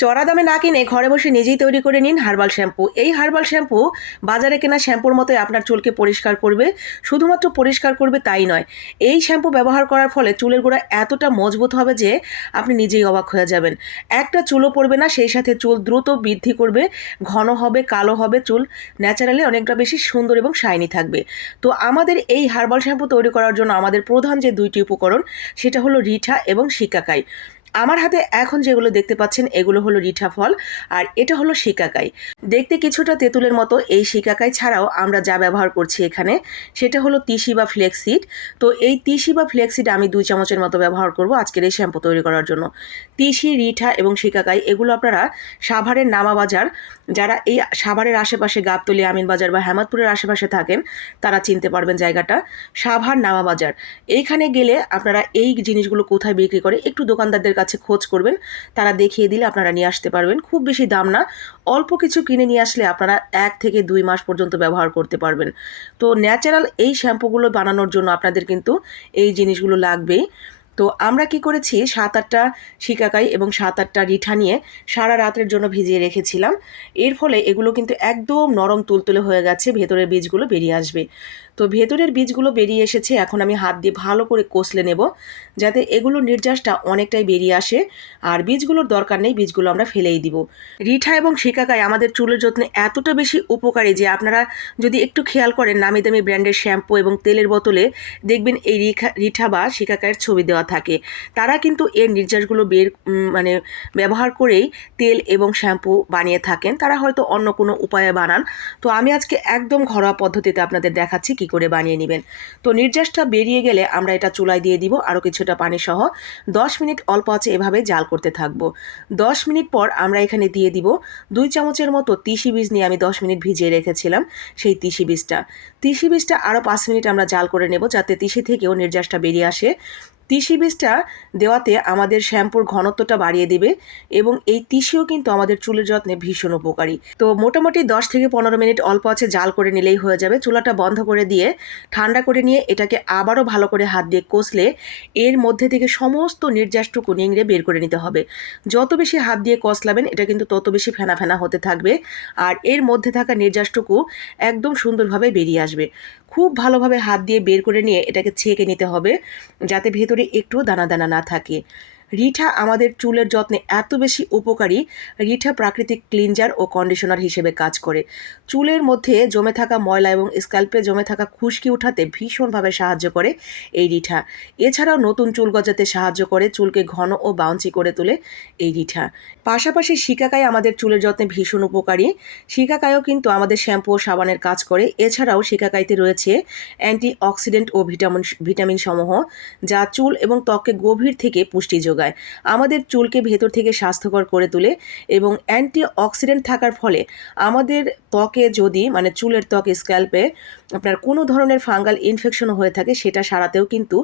চড়া দামে না কিনে ঘরে বসে নিজেই তৈরি করে নিন হার্বাল শ্যাম্পু। এই হার্বাল শ্যাম্পু বাজারে কেনা শ্যাম্পুর মতোই আপনার চুলকে পরিষ্কার করবে, শুধুমাত্র পরিষ্কার করবে তাই নয়। এই শ্যাম্পু ব্যবহার করার ফলে চুলের গোড়া এতটা মজবুত হবে যে আপনি নিজেই অবাক হয়ে যাবেন। একটা চুলও পড়বে না, সেই সাথে চুল দ্রুত বৃদ্ধি করবে, ঘন হবে, কালো হবে, চুল ন্যাচারালি অনেকটা বেশি সুন্দর এবং শাইনি থাকবে। তো আমাদের এই হার্বাল শ্যাম্পু তৈরি করার জন্য আমাদের প্রধান যে দুইটি উপকরণ, সেটা হলো রিঠা এবং শিকাকাই। আমার হাতে এখন যেগুলো দেখতে পাচ্ছেন, এগুলো হলো রিঠা ফল আর এটা হলো শিকাকাই দেখতে কিছুটা তেঁতুলের মতো, এই শিকাকাই ছাড়াও আমরা যা ব্যবহার করছি এখানে, সেটা হলো তিসি বা ফ্লেক্সিড তো এই তিসি বা ফ্লেক্সিড আমি দুই চামচের মতো ব্যবহার করব আজকের এই শ্যাম্পু তৈরি করার জন্য। তিসি, রিঠা এবং শিকাকাই এগুলো আপনারা সাভারের নামা বাজার যারা এই সাভারের আশেপাশে গাবতলি আমিন বাজার বা হেমাদপুরের আশেপাশে থাকেন, তারা চিনতে পারবেন জায়গাটা। সাভার নামা বাজার এইখানে গেলে আপনারা এই জিনিসগুলো কোথায় বিক্রি করে একটু দোকানদারদের কাছে খোঁজ করবেন। তারা দেখিয়ে দিলে আপনারা নিয়ে আসতে পারবেন। খুব বেশি দাম না। অল্প কিছু কিনে নিয়ে আসলে আপনারা এক থেকে দুই মাস পর্যন্ত ব্যবহার করতে পারবেন। তো ন্যাচারাল এই শ্যাম্পুগুলো বানানোর জন্য আপনাদের কিন্তু এই জিনিসগুলো লাগবেই। তো আমরা কি করেছি, সাত আটটা শিকাকাই এবং সাত আটটা রিঠা নিয়ে সারা রাতের জন্য ভিজিয়ে রেখেছিলাম। এর ফলে এগুলো কিন্তু একদম নরম তুলতুলে হয়ে গেছে, ভেতরের বীজগুলো বেরিয়ে আসবে। তো ভেতরের বীজগুলো বেরিয়ে এসেছে, এখন আমি হাত দিয়ে ভালো করে কষলে নেব, যাতে এগুলোর নির্যাসটা অনেকটাই বেরিয়ে আসে। আর বীজগুলোর দরকার নেই, বীজগুলো আমরা ফেলেই দিব। রিঠা এবং শিকাকাই আমাদের চুলের যত্নে এতটা বেশি উপকারী যে আপনারা যদি একটু খেয়াল করেন, নামি দামি ব্র্যান্ডের শ্যাম্পু এবং তেলের বোতলে দেখবেন এই রিখা, রিঠা বা শিকাকায়ের ছবি দেওয়া থাকে। তারা কিন্তু এর নির্যাসগুলো বের মানে ব্যবহার করেই তেল এবং শ্যাম্পু বানিয়ে থাকেন। তারা হয়তো অন্য কোনো উপায়ে বানান। তো আমি আজকে একদম ঘরোয়া পদ্ধতিতে আপনাদের দেখাচ্ছি কি করে বানিয়ে নেবেন। তো নির্যাসটা বেরিয়ে গেলে আমরা এটা চুলায় দিয়ে দিব আরও কিছুটা পানি সহ দশ মিনিট অল্প আছে এভাবে জাল করতে থাকব। দশ মিনিট পর আমরা এখানে দিয়ে দিব দুই চামচের মতো তিসি বীজ নিয়ে আমি দশ মিনিট ভিজিয়ে রেখেছিলাম সেই তিসি বীজটা। তিসি বীজটা আরও পাঁচ মিনিট আমরা জাল করে নেব যাতে তিসি থেকেও নির্যাসটা বেরিয়ে আসে। তিসি বীজটা দেওয়াতে আমাদের শ্যাম্পুর ঘনত্বটা বাড়িয়ে দেবে এবং এই তিসিও কিন্তু আমাদের চুলের যত্নে ভীষণ উপকারী। তো মোটামুটি দশ থেকে পনেরো মিনিট অল্প আছে জাল করে নিলেই হয়ে যাবে। চুলাটা বন্ধ করে দিয়ে ঠান্ডা করে নিয়ে এটাকে আবারও ভালো করে হাত দিয়ে কষলে এর মধ্যে থেকে সমস্ত নির্যাসটুকু নিংড়ে বের করে নিতে হবে। যত বেশি হাত দিয়ে কষলাবেন, এটা কিন্তু তত বেশি ফেনা ফেনা হতে থাকবে। আর এর মধ্যে থাকা নির্যাসটুকু একদম সুন্দরভাবে বেরিয়ে আসবে। খুব ভালোভাবে হাত দিয়ে বের করে নিয়ে এটাকে ছেঁকে নিতে হবে, যাতে ভেতরে একটু দানা দানা না থাকে। রিঠা আমাদের চুলের যত্নে এত বেশি উপকারী। রিঠা প্রাকৃতিক ক্লিনজার ও কন্ডিশনার হিসেবে কাজ করে। চুলের মধ্যে জমে থাকা ময়লা এবং স্ক্যাল্পে জমে থাকা খুশকি উঠাতে ভীষণভাবে সাহায্য করে এই রিঠা। এছাড়াও নতুন চুল গজাতে সাহায্য করে, চুলকে ঘন ও বাউন্সি করে তোলে এই রিঠা। পাশাপাশি শিকাকাই আমাদের চুলের যত্নে ভীষণ উপকারী। শিকাকায়ও কিন্তু আমাদের শ্যাম্পু ও সাবানের কাজ করে। এছাড়াও শিকাকাইতে রয়েছে অ্যান্টি অক্সিডেন্ট ও ভিটামিন ভিটামিন সমূহ যা চুল এবং ত্বককে গভীর থেকে পুষ্টি যোগায় আমাদের চুলকে ভেতর থেকে স্বাস্থ্যকর করে তোলে এবং অ্যান্টি অক্সিডেন্ট থাকার ফলে আমাদের ত্বকে যদি মানে চুলের ত্বকে, স্ক্যাল্পে আপনার কোনো ধরনের ফাঙ্গাল ইনফেকশন হয়ে থাকে, সেটা সারাতেও কিন্তু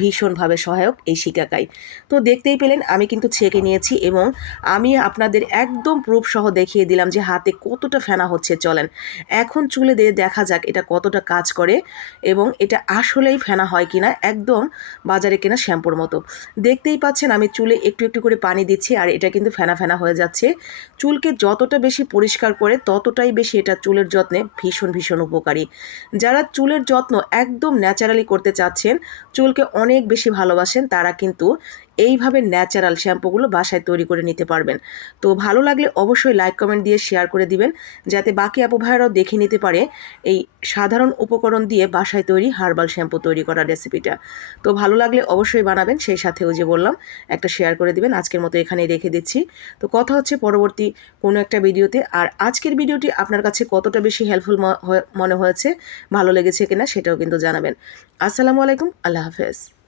ভীষণভাবে সহায়ক এই শিকাকাই। তো দেখতেই পেলেন, আমি কিন্তু ছেঁকে নিয়েছি এবং আমি আপনাদের একদম প্রুফ সহ দেখিয়ে দিলাম যে হাতে কতটা ফেনা হচ্ছে, চলেন। এখন চুলে দিয়ে দেখা যাক এটা কতটা কাজ করে এবং এটা আসলেই ফেনা হয় কিনা, একদম বাজারে কেনা শ্যাম্পুর মতো। দেখতেই পাচ্ছেন আমি চুলে একটু একটু করে পানি দিচ্ছি আর এটা কিন্তু ফেনা ফেনা হয়ে যাচ্ছে। চুলকে যতটা বেশি পরিষ্কার করে ততটাই বেশি এটা চুলের যত্নে ভীষণ ভীষণ উপকারী। যারা চুলের যত্ন একদম ন্যাচারালি করতে চাচ্ছেন, চুলকে অনেক বেশি ভালোবাসেন, তারা কিন্তু এইভাবে ন্যাচারাল শ্যাম্পুগুলো বাসায় তৈরি করে নিতে পারবেন। তো ভালো লাগলে অবশ্যই লাইক, কমেন্ট দিয়ে শেয়ার করে দিবেন, যাতে বাকি আপু দেখে নিতে পারে এই সাধারণ উপকরণ দিয়ে বাসায় তৈরি হার্বাল শ্যাম্পু তৈরি করার রেসিপিটা। তো ভালো লাগলে অবশ্যই বানাবেন, সেই সাথেও যে বললাম, একটা শেয়ার করে দিবেন, আজকের মতো এখানেই রেখে দিচ্ছি। তো কথা হচ্ছে পরবর্তী কোনো একটা ভিডিওতে, আর আজকের ভিডিওটি আপনার কাছে কতটা বেশি হেল্পফুল মনে হয়েছে, ভালো লেগেছে কিনা সেটাও কিন্তু জানাবেন। আসসালামু আলাইকুম, আল্লাহ হাফেজ।